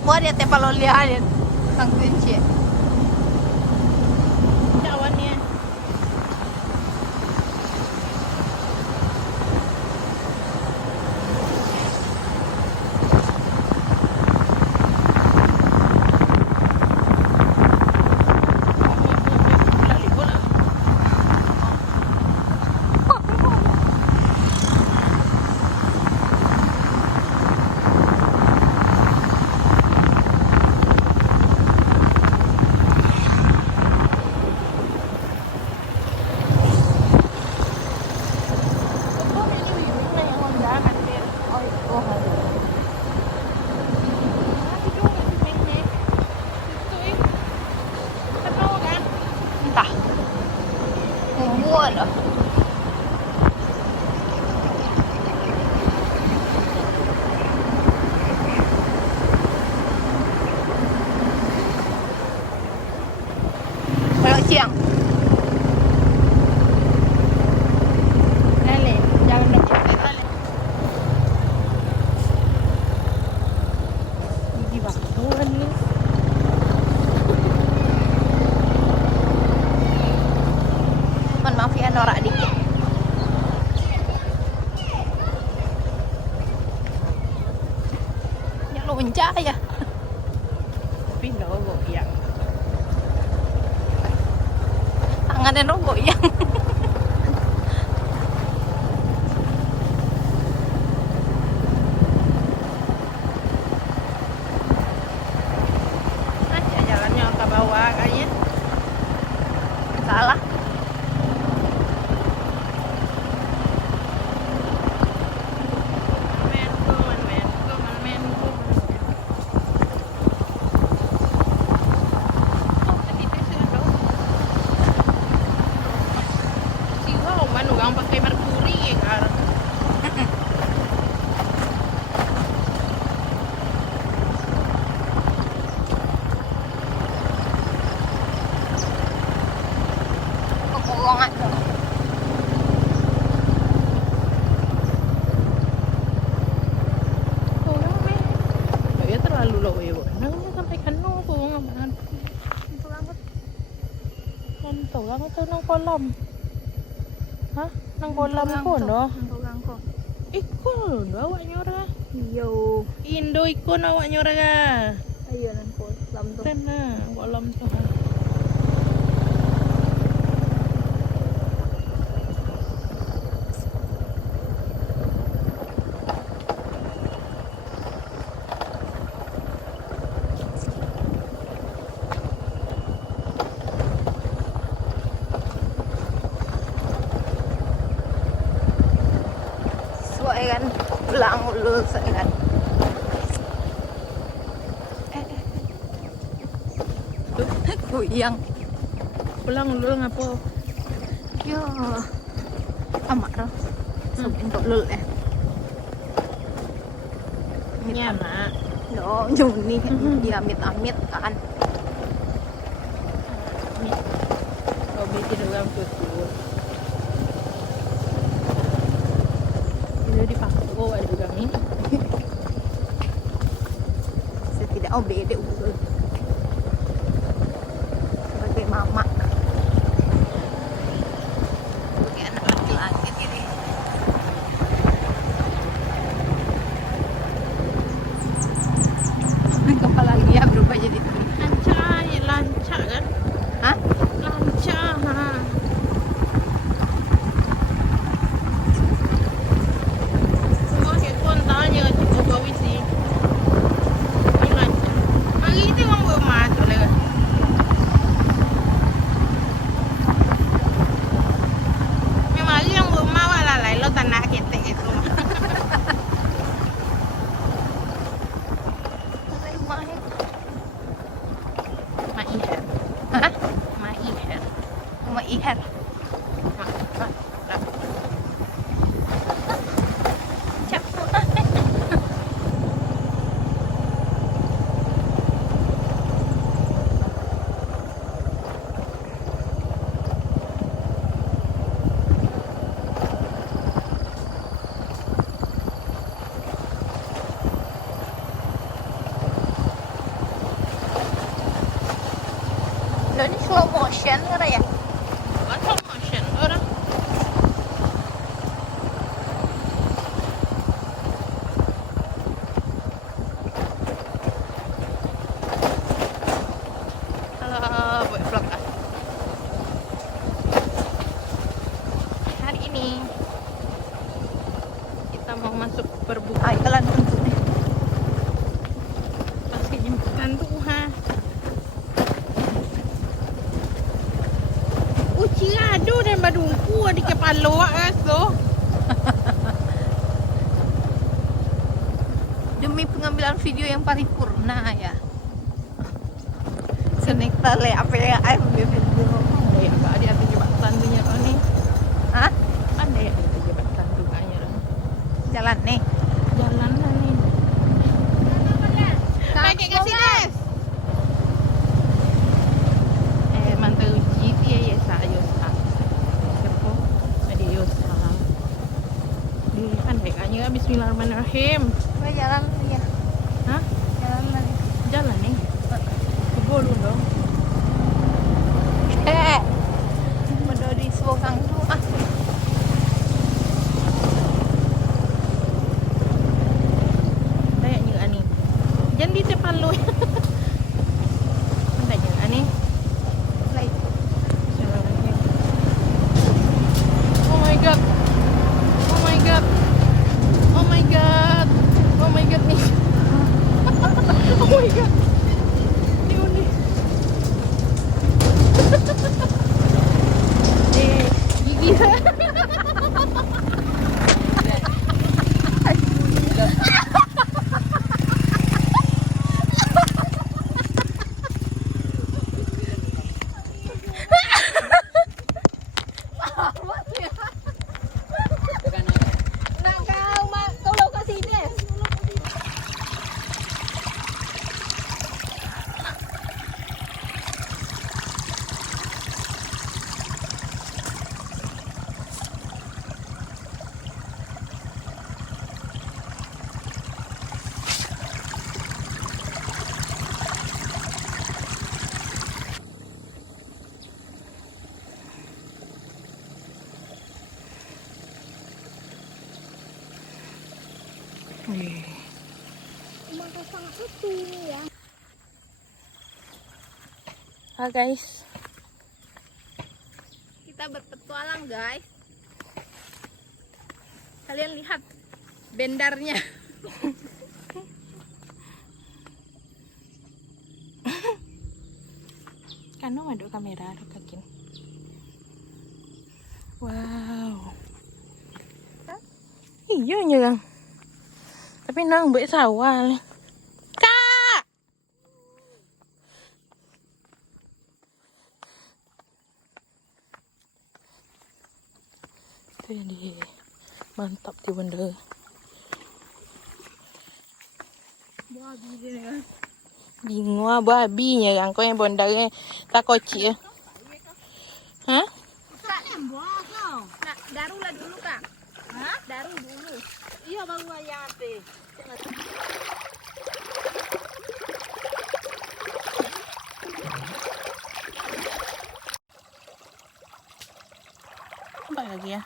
buat ya teh kalau lihat kang kunci. Cawannya. Loh. Kalau siang. Lele, jangan deket lele. Gigi bakalan nih. Mohon maaf ya norak dikit. Ya lu mencaya. Tapi logo ya. Tangannya logo ya. Aja jalannya ke bawah kayaknya. Salah. Pakai merkuri ya kar. Kebohongan dong. Oh ya terlalu low ya bu. Nangnya sampai kanu bu ngaman. Nantau banget tuh nang kolam. Hah? Nang kolam ko no? Ikon awak nyora. Yo, Indo ikon awak nyora ka. ayun ang kolam to. Tena kolam tuh. Kan pulang dulu kan. Goyang. Pulang dulu ngapo? Yo. Amak roh. Sob entok lul Nyama. No, Juni dia amit-amit kan. Oh, bikin ulang tutur. Dipakai ada juga nih. Setidak beda ulul. Sebagai mama. Sebagai anak laki-laki ini. Kepala dia berubah jadi lanca kan? Hah? Lanca. motion orang ya? Bukan slow motion orang. Halo, buat vlog ah. Hari ini kita mau masuk perbukitan. Ay, kalan untuk nih. Kasih jemputan tuh ha. Cirado dan badungku di kepala aso. Demi pengambilan video yang paripurna ya. Senek tale apa ya air video. Ya enggak ada jembatan punya kan nih. Hah? Ada ya jembatan bukanya kan. Jalan nih. Jalan lah nih. Kakek kasih des. Mantau uji ya saya sa. Siapa? Ada Yosa. Di kan kayaknya bismillahirrahmanirrahim. Kita jalan ya. Hah? Jalan lagi. Jalan nih. Kebol dong. Udah di Sokang tuh. Ah, Dayak juga nih. Jangan di depan lu. Ada juga nih. lain. Oh my god. Oh my god. Oh my god. Oh my god nih. Oh my god. Ini unik. Gigi. Nah, kau lokasi ini. Halo guys. Kita berpetualang, guys. Kalian lihat bendarnya. Kano ada kamera ada kakin. Wow. Iya nya kan. Tapi nang buat sawah. Kak. Itu dia. Mantap di benda. Babi dia. Bingung babinya yang kau yang bondarnya tak kocik ya. Hah? Kak nembok kau. Nah, darulah dulu, Kak. Hah? Daru dulu. Iya baru ayah apa? Apa lagi ya?